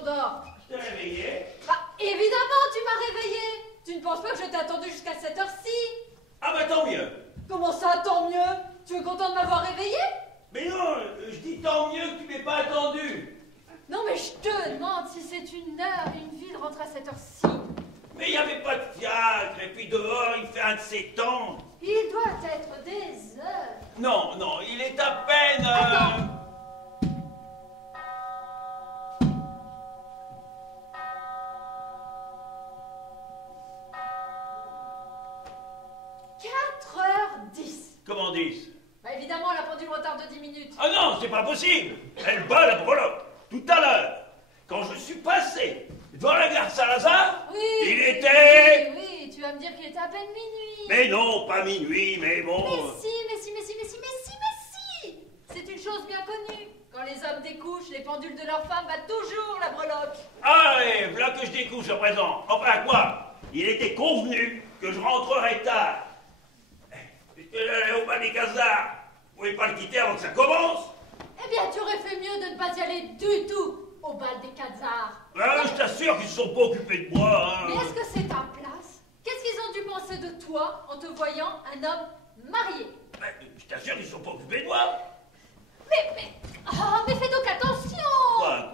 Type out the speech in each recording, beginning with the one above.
t'endors? Je t'ai réveillé. Bah, évidemment, tu m'as réveillé. Tu ne penses pas que je t'ai attendu jusqu'à cette heure-ci? Ah bah tant mieux. Comment ça, tant mieux? Tu es content de m'avoir réveillé? Mais non, je dis tant mieux que tu m'aies pas attendu. Non, mais je te demande si c'est une heure, une vie de rentrer à cette heure-ci. Mais il n'y avait pas de fiacre, et puis dehors, il fait un de ses temps. Il doit être des heures. Non, non, il est à peine... Attends. 4h10. Comment 10? Bah évidemment, la pendule retarde de 10 minutes. Ah non, c'est pas possible. Elle bat la breloque. Tout à l'heure, quand je suis passé devant la gare Saint-Lazare, Oui. il était... Oui, tu vas me dire qu'il était à peine minuit. Mais non, pas minuit, mais bon... Mais si. C'est une chose bien connue. Quand les hommes découchent, les pendules de leurs femmes battent toujours la breloque. Ah, et voilà que je découche à présent. Enfin, quoi? Il était convenu que je rentrerais tard. Puisque j'allais au bal des Casards. Vous pouvez pas le quitter avant que ça commence? Eh bien, tu aurais fait mieux de ne pas y aller du tout au bal des Casards. Ah, je t'assure qu'ils se sont pas occupés de moi. Hein. Mais est-ce que c'est ta place? Qu'est-ce qu'ils ont dû penser de toi en te voyant un homme marié? Ben, je t'assure qu'ils se sont pas occupés de moi. Mais fais donc attention! Quoi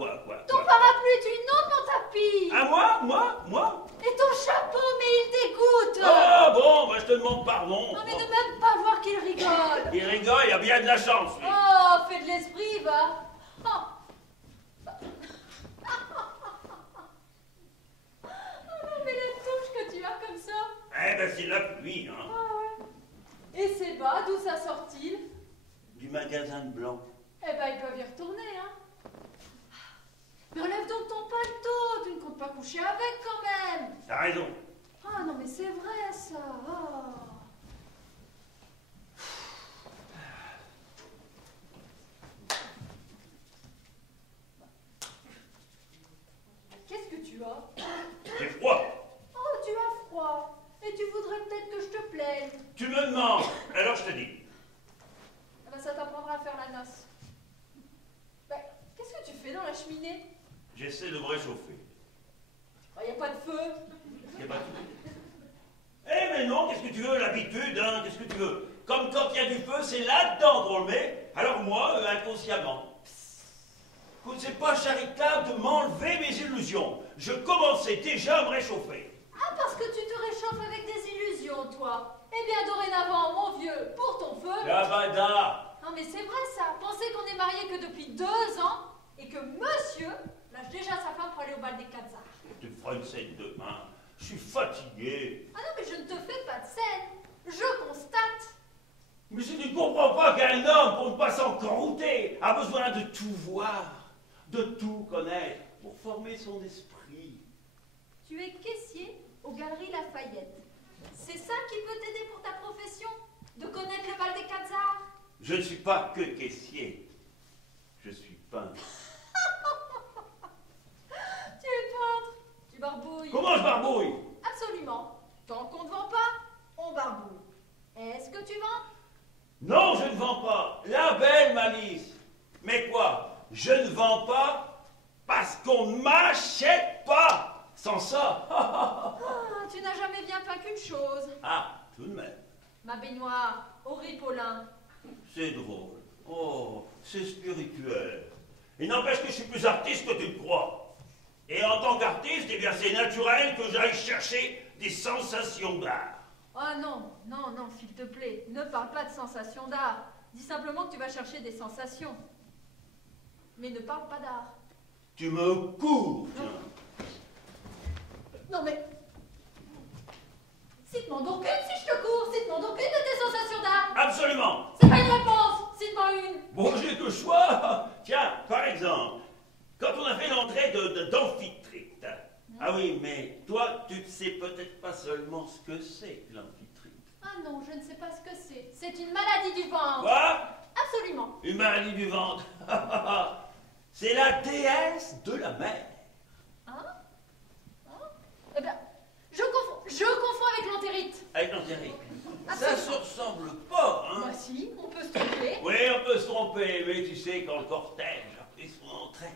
Ton parapluie est une eau pour tapis! Ah, moi? Et ton chapeau, mais il dégoûte! Ah, bon, ben, je te demande pardon. Non, mais ne même pas voir qu'il rigole! Il rigole, il a bien de la chance, lui. Oh, fais de l'esprit, va! Oh. Oh non, mais la touche que tu as comme ça! Eh ben, c'est la pluie, hein. Ah ouais. Et ces bas, d'où ça sort-il? Du magasin de blanc. Eh ben, ils peuvent y retourner, hein. Mais enlève donc ton paletot, tu ne comptes pas coucher avec quand même. T'as raison. Ah non, mais c'est vrai ça. Oh. Qu'est-ce que tu as? J'ai froid. Oh, tu as froid. Et tu voudrais peut-être que je te plaigne. Tu me demandes, alors je te dis. Ah ben, ça t'apprendra à faire la noce. Ben, qu'est-ce que tu fais dans la cheminée? J'essaie de me réchauffer. Il n'y a pas de feu. Y a pas de feu. Eh mais non, qu'est-ce que tu veux, l'habitude, hein, qu'est-ce que tu veux? Comme quand il y a du feu, c'est là-dedans qu'on le met, alors moi, inconsciemment. Écoute, c'est pas charitable de m'enlever mes illusions. Je commençais déjà à me réchauffer. Ah, parce que tu te réchauffes avec des illusions, toi. Eh bien, dorénavant, mon vieux, pour ton feu... Labada. Non, mais c'est vrai, ça. Pensez qu'on est mariés que depuis 2 ans et que monsieur lâche déjà sa femme pour aller au bal des Casards. Tu feras une scène demain. Je suis fatigué. Ah non, mais je ne te fais pas de scène. Je constate. Mais si tu ne comprends pas qu'un homme, pour ne pas s'encarouter, a besoin de tout voir, de tout connaître, pour former son esprit. Tu es caissier aux Galeries Lafayette. C'est ça qui peut t'aider pour ta profession? De connaître le bal des Casards? Je ne suis pas que caissier. Je suis peintre. Tu es peintre. Tu barbouilles. Comment je barbouille? Absolument. Tant qu'on ne vend pas, on barbouille. Est-ce que tu vends? Non, je ne vends pas. La belle malice. Mais quoi? Je ne vends pas parce qu'on ne m'achète pas. Sans ça. Ah, tu n'as jamais bien peint qu'une chose. Ah, tout de même. Ma baignoire au ripolin. C'est drôle. Oh, c'est spirituel. Il n'empêche que je suis plus artiste que tu le crois. Et en tant qu'artiste, eh bien, c'est naturel que j'aille chercher des sensations d'art. Ah non, s'il te plaît, ne parle pas de sensations d'art. Dis simplement que tu vas chercher des sensations. Mais ne parle pas d'art. Tu me cours, tiens. Non mais... Cite-moi donc une si je te cours, cite-moi donc une de tes sensations d'art. Absolument. C'est pas une réponse, cite-moi une. Bon, j'ai le choix. Tiens, par exemple, quand on a fait l'entrée d'Amphitrite. Ah oui, mais toi, tu ne sais peut-être pas seulement ce que c'est que l'Amphitrite. Ah non, je ne sais pas ce que c'est. C'est une maladie du ventre. Quoi? Absolument. Une maladie du ventre. C'est la déesse de la mer. Hein? Eh bien, je confonds avec l'entérite. Avec l'entérite. Ça Absolument. se ressemble pas, hein? Bah si, on peut se tromper. Oui, on peut se tromper, mais tu sais, quand le cortège a pris son entrée,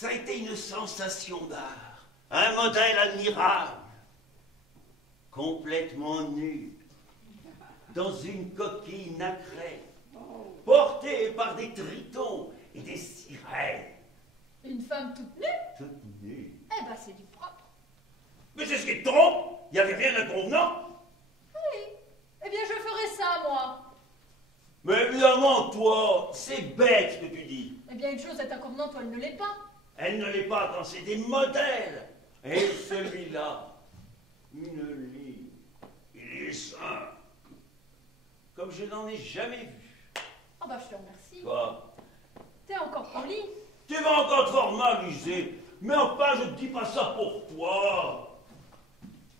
Ça a été une sensation d'art, un modèle admirable, complètement nu, dans une coquille nacrée, portée par des tritons et des sirènes. Une femme toute nue? Toute nue. Eh ben, c'est du propre. Mais c'est ce qui te trompe. Il n'y avait rien d'inconvenant. Oui. Eh bien, je ferai ça, moi. Mais évidemment, toi, c'est bête ce que tu dis. Eh bien, une chose est inconvenante, toi, elle ne l'est pas. Elle ne l'est pas quand c'est des modèles. Et celui-là, une ligne, il est simple. Comme je n'en ai jamais vu. Oh bah, je te remercie. Quoi? T'es encore poli. Tu vas encore te formaliser. Mais enfin, je ne dis pas ça pour toi.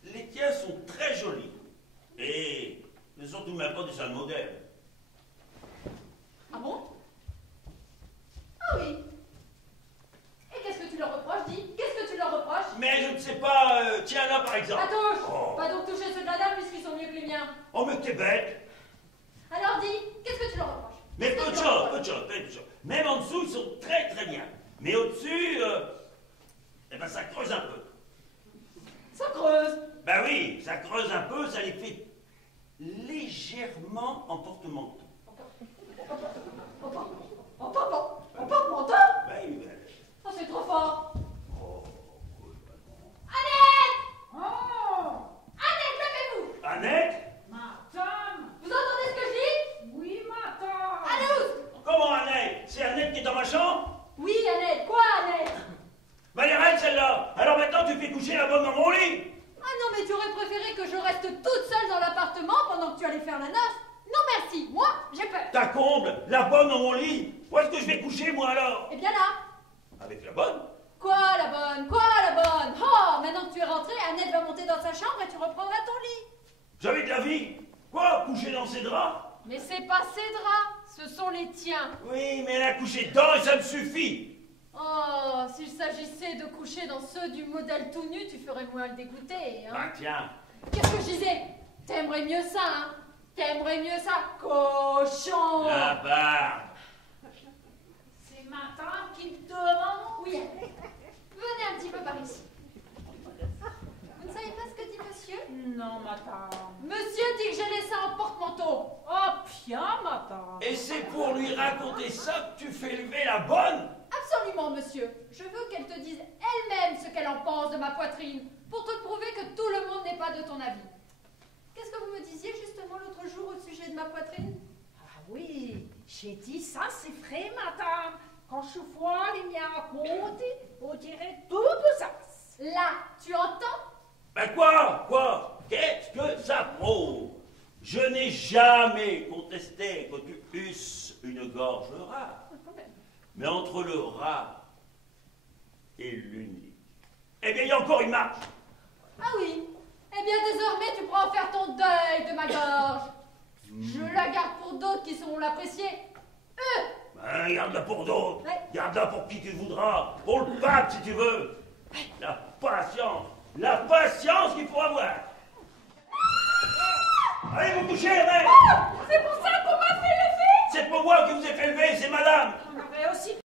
Les tiens sont très jolis. Et ne sont tout de même pas des sales modèles. Ah bon? Ah oui. Et qu'est-ce que tu leur reproches, dis? Qu'est-ce que tu leur reproches? Mais je ne sais pas, tiens là par exemple. Pas touche! Oh. Pas donc toucher ceux de la dame puisqu'ils sont mieux que les miens. Oh mais t'es bête. Alors dis, qu'est-ce que tu leur reproches? Mais Qu'est-ce peu que de tu leur choses, reproches? peu de choses, peu de choses. Même en dessous, ils sont très très bien. Mais au-dessus, eh ben ça creuse un peu. Ça creuse. Ben oui, ça creuse un peu, ça les fait légèrement en porte-manteau. En porte-manteau? Ben oui, ben. Oh, c'est trop fort. Oh, Annette! Oh, Annette, levez-vous! Annette? madame! Vous entendez ce que je dis? Oui, madame! Annette! Comment Annette? C'est Annette qui est dans ma chambre? Oui, Annette, quoi, Annette? Ben les règles celle-là. Alors maintenant tu fais coucher la bonne dans mon lit. Ah non, mais tu aurais préféré que je reste toute seule dans l'appartement pendant que tu allais faire la noce? Non, merci, moi, j'ai peur. Ta comble, la bonne dans mon lit. Où est-ce que je vais coucher moi alors? Eh bien là. Avec la bonne? Quoi, la bonne? Quoi, la bonne? Oh, maintenant que tu es rentrée, Annette va monter dans sa chambre et tu reprendras ton lit. J'avais de la vie. Quoi? Coucher dans ses draps? Mais c'est pas ses draps, ce sont les tiens. Oui, mais elle a couché dedans et ça me suffit. Oh, s'il s'agissait de coucher dans ceux du modèle tout nu, tu ferais moins le dégoûter, hein? Bah tiens. Qu'est-ce que je disais? T'aimerais mieux ça, hein? T'aimerais mieux ça, cochon! La barbe. C'est madame qui me demande. Oui, venez un petit peu par ici. Vous ne savez pas ce que dit monsieur? Non, madame. Monsieur dit que j'ai laissé un porte-manteau. Oh, bien, madame. Et c'est pour lui raconter ça que tu fais lever la bonne? Absolument, monsieur. Je veux qu'elle te dise elle-même ce qu'elle en pense de ma poitrine, pour te prouver que tout le monde n'est pas de ton avis. Qu'est-ce que vous me disiez justement l'autre jour au sujet de ma poitrine? Ah oui, j'ai dit ça, c'est vrai, madame. Quand je vois les miens à côté, on dirait tout ça. Là, tu entends? Ben quoi? Qu'est-ce que ça prouve? Je n'ai jamais contesté que tu eusses une gorge rare. Mais entre le rare et l'unique, eh bien, il y a encore une marche. Ah oui. Eh bien, désormais, tu pourras en faire ton deuil de ma gorge. Je la garde pour d'autres qui sauront l'apprécier. Eux! Ben, garde-la pour d'autres. Ouais. Garde-la pour qui tu voudras. Pour le pape, si tu veux. La patience qu'il faut avoir. Allez vous coucher, mec. C'est pour ça qu'on m'a fait lever. C'est pour moi que vous ai fait lever, c'est madame. On avait aussi